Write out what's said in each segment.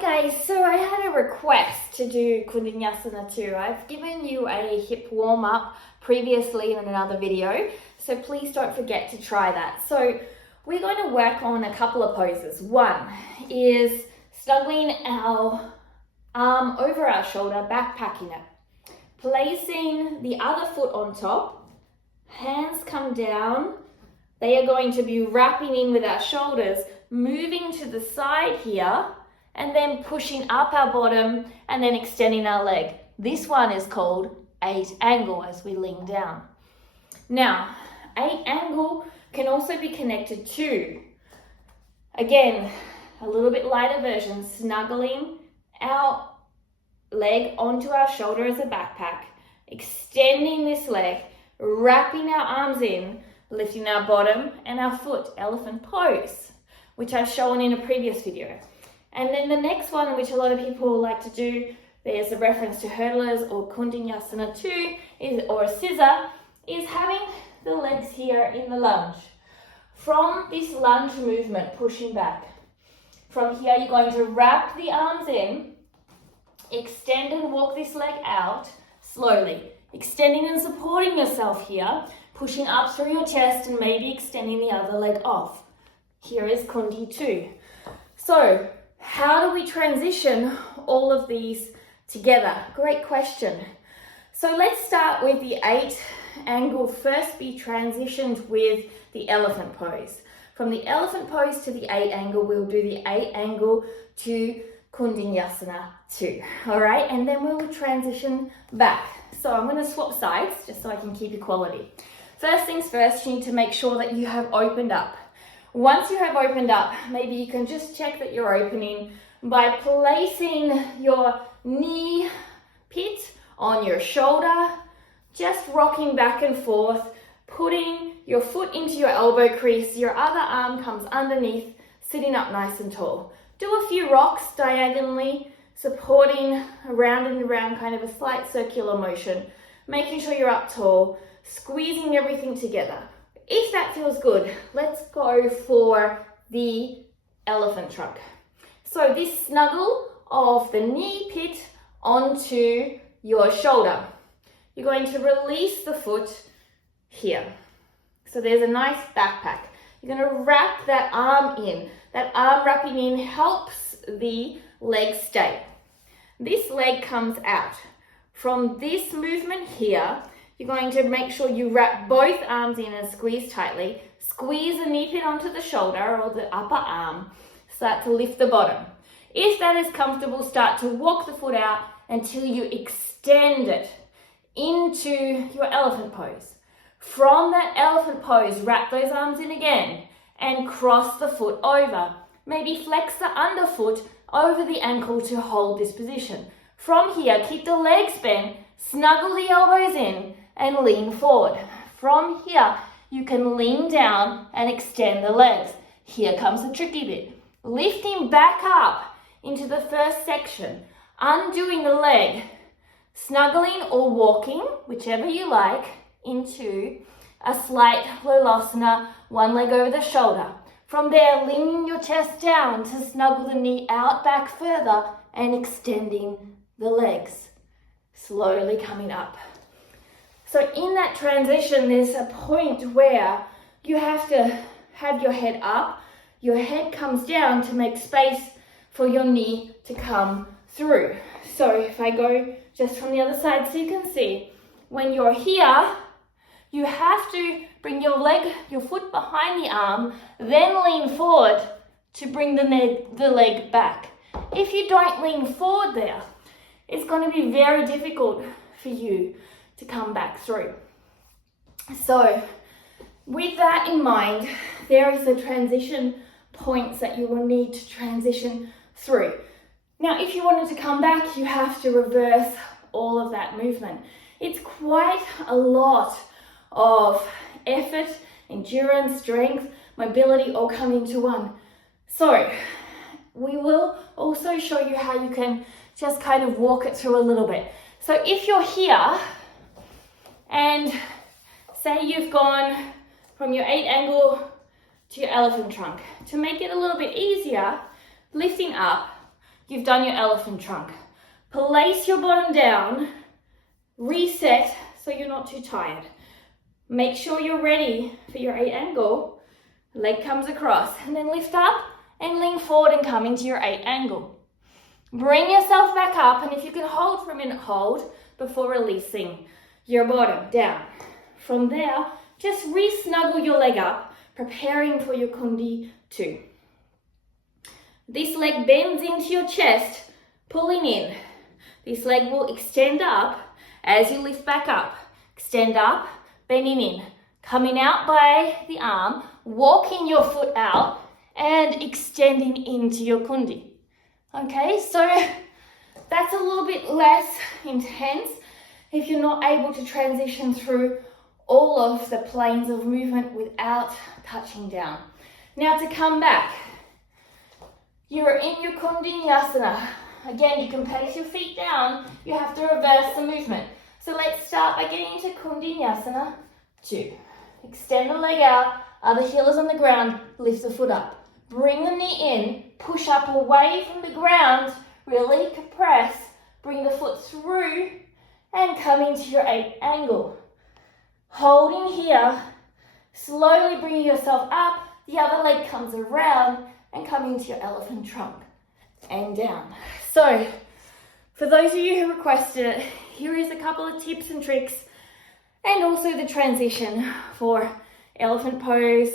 guys, so I had a request to do Kundinyasana too. I've given you a hip warm-up previously in another video, so please don't forget to try that. So we're going to work on a couple of poses. One is snuggling our arm over our shoulder, backpacking it. Placing the other foot on top, hands come down. They are going to be wrapping in with our shoulders, moving to the side here, and then pushing up our bottom and then extending our leg. This one is called 8 angle as we lean down. Now, 8 angle can also be connected to, again, a little bit lighter version, snuggling our leg onto our shoulder as a backpack, extending this leg, wrapping our arms in, lifting our bottom and our foot, elephant pose, which I've shown in a previous video. And then the next one, which a lot of people like to do, there's a reference to hurdlers or Kundinyasana too, or a scissor, is having the legs here in the lunge. From this lunge movement, pushing back. From here, you're going to wrap the arms in, extend and walk this leg out slowly, extending and supporting yourself here, pushing up through your chest and maybe extending the other leg off. Here is Kundi 2. So, how do we transition all of these together? Great question. So let's start with the 8 angle first be transitioned with the elephant pose. From the elephant pose to the 8 angle, we'll do the 8 angle to Kundinyasana 2. All right, and then we'll transition back. So I'm going to swap sides just so I can keep equality. First things first, you need to make sure that you have opened up. Once you have opened up, maybe you can just check that you're opening by placing your knee pit on your shoulder, just rocking back and forth, putting your foot into your elbow crease, your other arm comes underneath, sitting up nice and tall. Do a few rocks diagonally, supporting around and around, kind of a slight circular motion, making sure you're up tall, squeezing everything together. If that feels good, let's go for the elephant trunk. So this snuggle of the knee pit onto your shoulder. You're going to release the foot here. So there's a nice backpack. You're going to wrap that arm in. That arm wrapping in helps the leg stay. This leg comes out. From this movement here, you're going to make sure you wrap both arms in and squeeze tightly. Squeeze the knee pit onto the shoulder or the upper arm. Start to lift the bottom. If that is comfortable, start to walk the foot out until you extend it into your elephant pose. From that elephant pose, wrap those arms in again and cross the foot over. Maybe flex the underfoot over the ankle to hold this position. From here, keep the legs bent, snuggle the elbows in, and lean forward. From here, you can lean down and extend the legs. Here comes the tricky bit. Lifting back up into the first section, undoing the leg, snuggling or walking, whichever you like, into a slight lolasana, one leg over the shoulder. From there, leaning your chest down to snuggle the knee out back further and extending the legs. Slowly coming up. So in that transition, there's a point where you have to have your head up, your head comes down to make space for your knee to come through. So if I go just from the other side so you can see, when you're here, you have to bring your foot behind the arm, then lean forward to bring the leg back. If you don't lean forward there, it's going to be very difficult for you to come back through. So with that in mind, there is the transition points that you will need to transition through. Now, if you wanted to come back, you have to reverse all of that movement. It's quite a lot of effort, endurance, strength, mobility, all coming to one. So we will also show you how you can just kind of walk it through a little bit. So if you're here and say you've gone from your 8 angle to your elephant trunk, to make it a little bit easier, lifting up, you've done your elephant trunk. Place your bottom down, reset so you're not too tired. Make sure you're ready for your 8 angle. Leg comes across, and then lift up and lean forward and come into your 8 angle. Bring yourself back up, and if you can hold for a minute, hold before releasing your bottom down. From there, just re-snuggle your leg up, preparing for your Kundi 2. This leg bends into your chest, pulling in. This leg will extend up as you lift back up. Extend up, bending in. Coming out by the arm, walking your foot out, and extending into your Kundi. Okay, so that's a little bit less intense if you're not able to transition through all of the planes of movement without touching down. Now to come back, you're in your Kundinyasana. Again, you can place your feet down, you have to reverse the movement. So let's start by getting into Kundinyasana 2. Extend the leg out, other heel is on the ground, lift the foot up. Bring the knee in, push up away from the ground, really compress, bring the foot through and come into your 8 angle. Holding here, slowly bringing yourself up, the other leg comes around and come into your elephant trunk and down. So, for those of you who requested it, here is a couple of tips and tricks and also the transition for elephant pose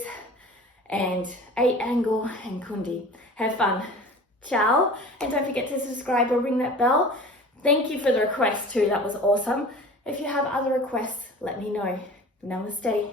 and 8 angle and Kundi. Have fun. Ciao. And don't forget to subscribe or ring that bell. Thank you for the request too. That was awesome. If you have other requests, let me know. Namaste.